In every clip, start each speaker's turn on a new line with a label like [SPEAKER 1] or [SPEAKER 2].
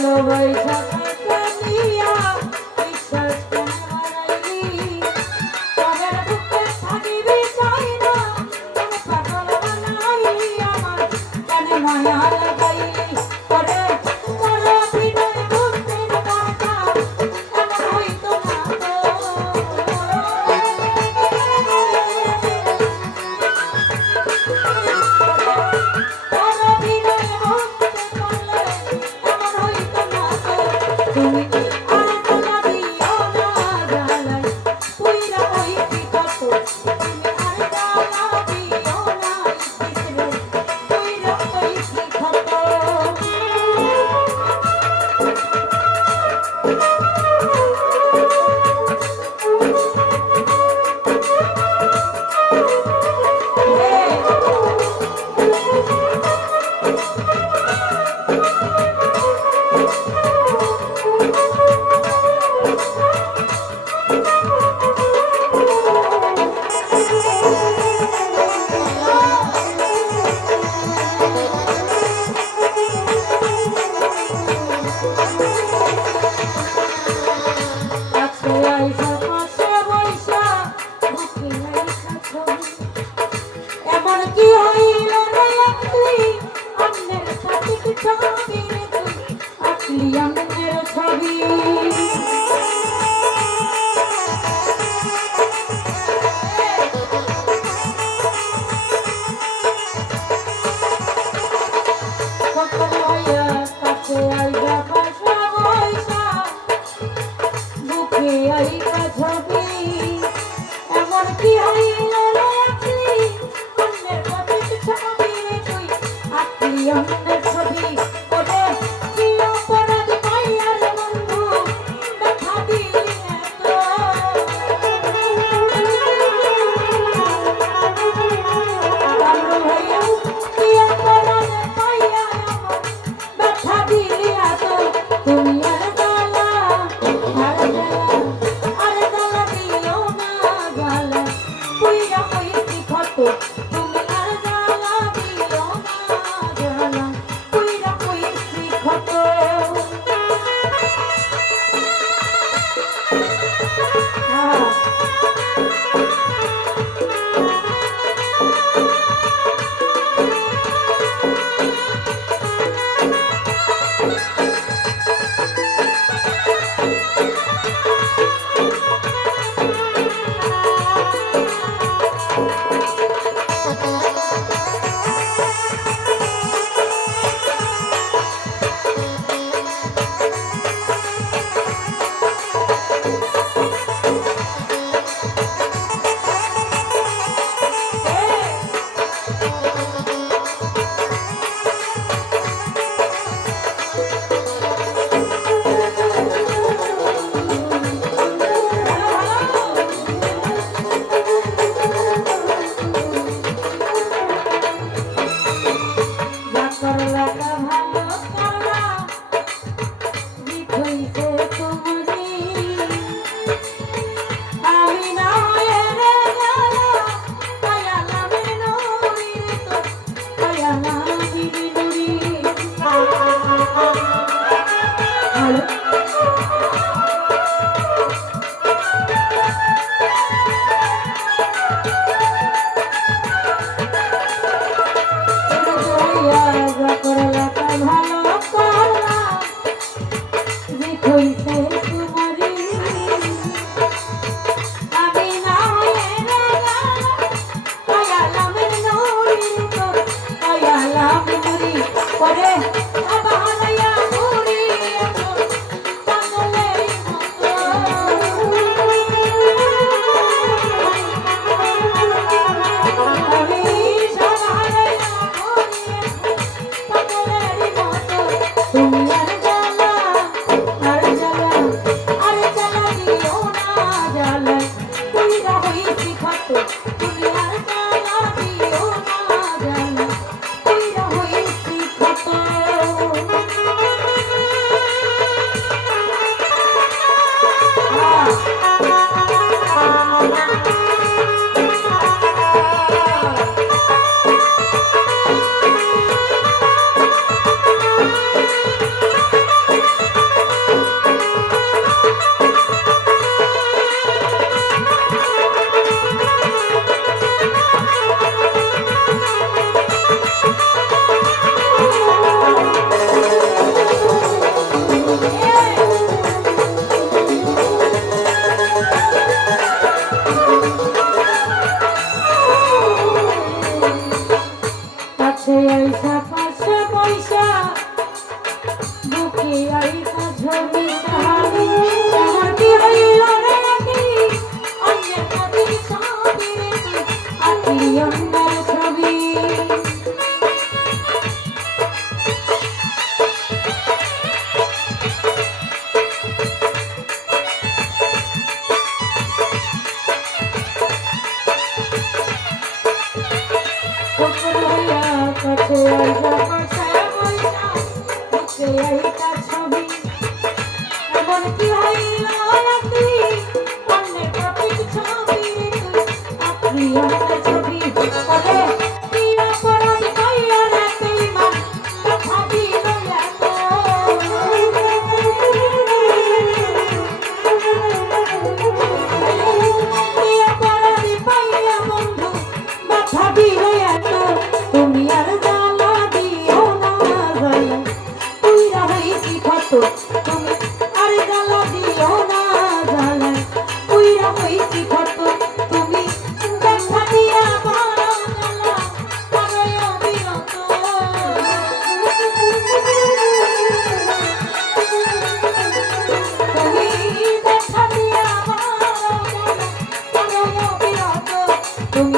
[SPEAKER 1] ভালোবাসা তুমি 一样。জালায় তুই না হইছি খাতো তুমি আর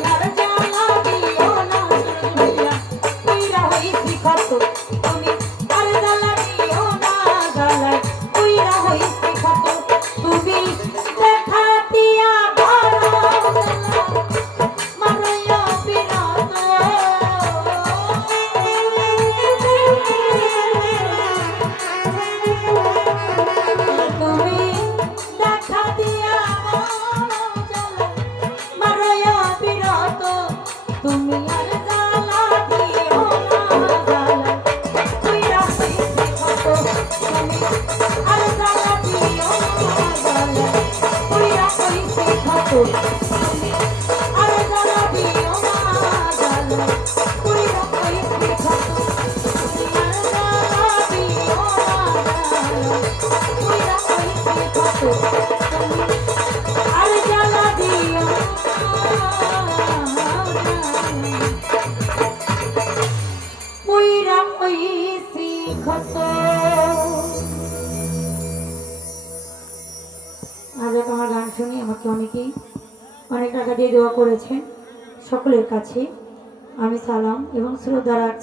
[SPEAKER 1] love it. করুন
[SPEAKER 2] দিয়ে করেছেন সকলের কাছে। আমি সালাম এবং শ্রদ্ধা রাখছি।